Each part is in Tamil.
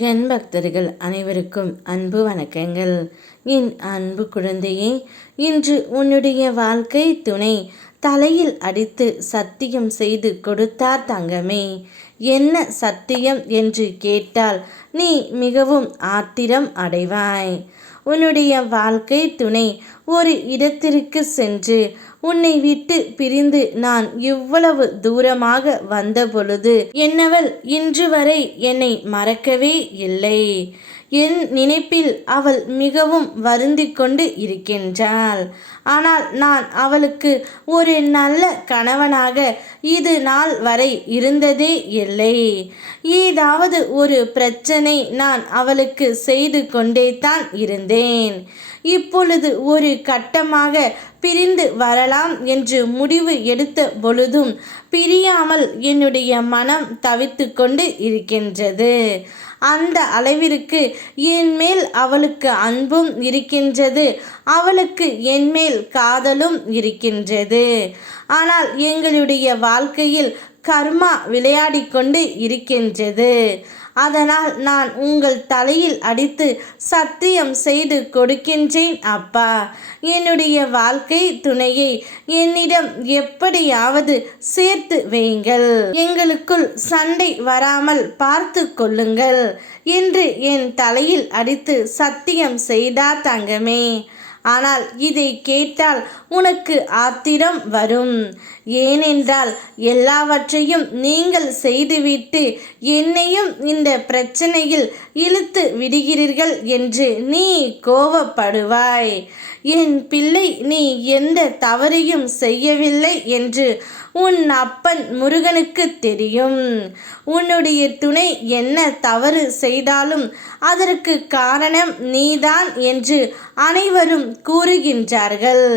என் பக்தர்கள் அனைவருக்கும் அன்பு வணக்கங்கள். என் அன்பு குழந்தையே, இன்று உன்னுடைய வாழ்க்கை துணை தலையில் அடித்து சத்தியம் செய்து கொடுத்தார் தங்கமே. என்ன சத்தியம் என்று கேட்டால் நீ மிகவும் ஆத்திரம் அடைவாய். உன்னுடைய வாழ்க்கை துணை ஒரு இடத்திற்கு சென்று உன்னை விட்டு பிரிந்து நான் இவ்வளவு தூரமாக வந்த பொழுது என்னவள் இன்று வரை என்னை மறக்கவே இல்லை. என் நினைப்பில் அவள் மிகவும் வருந்தி கொண்டு இருக்கின்றாள். ஆனால் நான் அவளுக்கு ஒரு நல்ல கணவனாக இது நாள் வரை இருந்ததே இல்லை. ஏதாவது ஒரு பிரச்சனை நான் அவளுக்கு செய்து கொண்டே தான் இருந்தேன். இப்பொழுது ஒரு கட்டமாக பிரிந்து வரலாம் என்று முடிவு எடுத்த பொழுதும் பிரியாமல் என்னுடைய மனம் தவித்து கொண்டு இருக்கின்றது. அந்த அளவிற்கு என் மேல் அவளுக்கு அன்பும் இருக்கின்றது, அவளுக்கு என் மேல் காதலும் இருக்கின்றது. ஆனால் எங்களுடைய வாழ்க்கையில் கர்மா விளையாடி கொண்டு இருக்கின்றது. அதனால் நான் உங்கள் தலையில் அடித்து சத்தியம் செய்து கொடுக்கின்றேன் அப்பா. என்னுடைய வாழ்க்கை துணையை என்னிடம் எப்படியாவது சேர்த்து வையுங்கள். எங்களுக்குள் சண்டை வராமல் பார்த்து கொள்ளுங்கள் என்று என் தலையில் அடித்து சத்தியம் செய்தார் தங்கமே. ஆனால் இதை கேட்டால் உனக்கு ஆத்திரம் வரும். ஏனென்றால் எல்லாவற்றையும் நீங்கள் செய்துவிட்டு என்னையும் இந்த பிரச்சனையில் இழுத்து விடுகிறீர்கள் என்று நீ கோபப்படுவாய். என் பிள்ளை, நீ எந்த தவறையும் செய்யவில்லை என்று உன் அப்பன் முருகனுக்கு தெரியும். உன்னுடைய துணை என்ன தவறு செய்தாலும் அதற்கு காரணம் நீதான் என்று அனைவரும் கூறுகின்றார்கள்.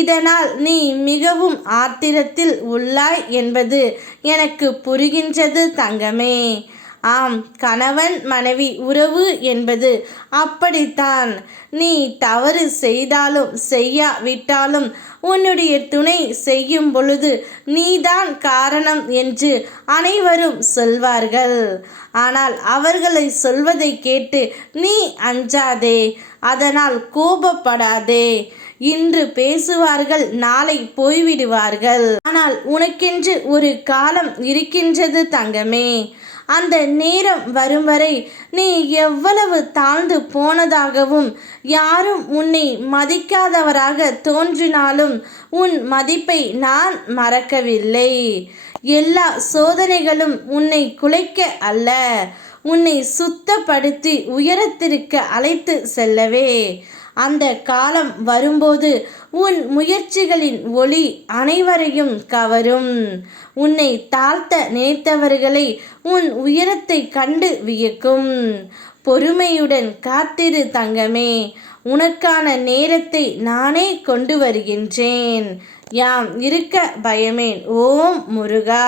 இதனால் நீ மிகவும் ஆத்திரத்தில் உள்ளாய் என்பது எனக்கு புரிகின்றது தங்கமே. ஆம், கணவன் மனைவி உறவு என்பது அப்படித்தான். நீ தவறு செய்தாலும் செய்யாவிட்டாலும் உன்னுடைய துணை செய்யும் பொழுது நீதான் காரணம் என்று அனைவரும் சொல்வார்கள். ஆனால் அவர்களை சொல்வதை கேட்டு நீ அஞ்சாதே, அதனால் கோபப்படாதே. இன்று பேசுவார்கள், நாளை போய்விடுவார்கள். ஆனால் உனக்கென்று ஒரு காலம் இருக்கின்றது தங்கமே. அந்த நேரம் வரும் வரை நீ எவ்வளவு தாழ்ந்து போனதாகவும் யாரும் உன்னை மதிக்காதவராக தோன்றினாலும் உன் மதிப்பை நான் மறக்கவில்லை. எல்லா சோதனைகளும் உன்னை குலைக்க அல்ல, உன்னை சுத்தப்படுத்தி உயரத்திற்கு அழைத்து செல்லவே. அந்த காலம் வரும்போது உன் முயற்சிகளின் ஒளி அனைவரையும் கவரும். உன்னை தாழ்த்த நினைத்தவர்களை உன் உயரத்தை கண்டு வியக்கும். பொறுமையுடன் காத்திரு தங்கமே. உனக்கான நேரத்தை நானே கொண்டு வருகின்றேன். யாம் இருக்க பயமேன். ஓம் முருகா.